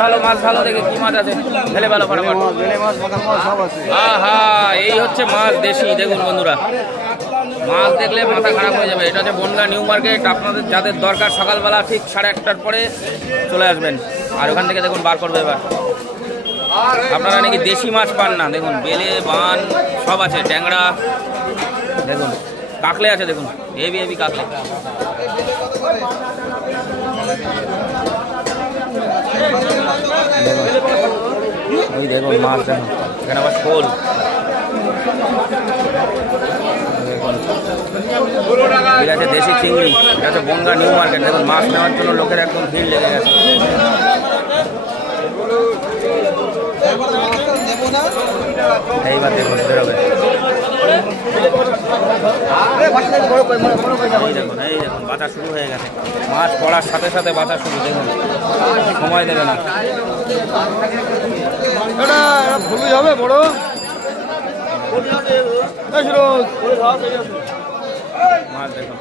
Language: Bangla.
ভালো মাছ, ভালো দেখে কি মাছ আছে ফেলে ভালো ফটাফট। এই হচ্ছে মাছ দেশি। দেখুন বন্ধুরা, মাছ দেখলে মাথা খারাপ হয়ে যাবে। এটা হচ্ছে বনগাঁ নিউ মার্কেট। আপনাদের যাদের দরকার সকালবেলা ঠিক 1:30টার পরে চলে আসবেন। আর ওখান থেকে দেখুন বার করবে এবার। আপনারা নাকি দেশি মাছ পান না, দেখুন বেলে বান সব আছে, ট্যাংরা দেখুন, কাকলে আছে দেখুন, হেভি হেভি কাকলে। ওই দেখুন মাছ, দেখুন এখানে আবার শোল। এটা আছে দেশি চিংড়ি। এটা হচ্ছে বনগাঁ নিউ মার্কেট। দেখুন মাছ নেওয়ার জন্য লোকের একদম ভিড় লেগে গেছে। এইবার দেখুন বেরোবে। দেখুন এই দেখুন বাঁচা শুরু হয়ে গেছে। মাছ পড়ার সাথে সাথে বাঁচা শুরু। দেখুন সময় দেবে না। হবে বড় মাছ দেখুন।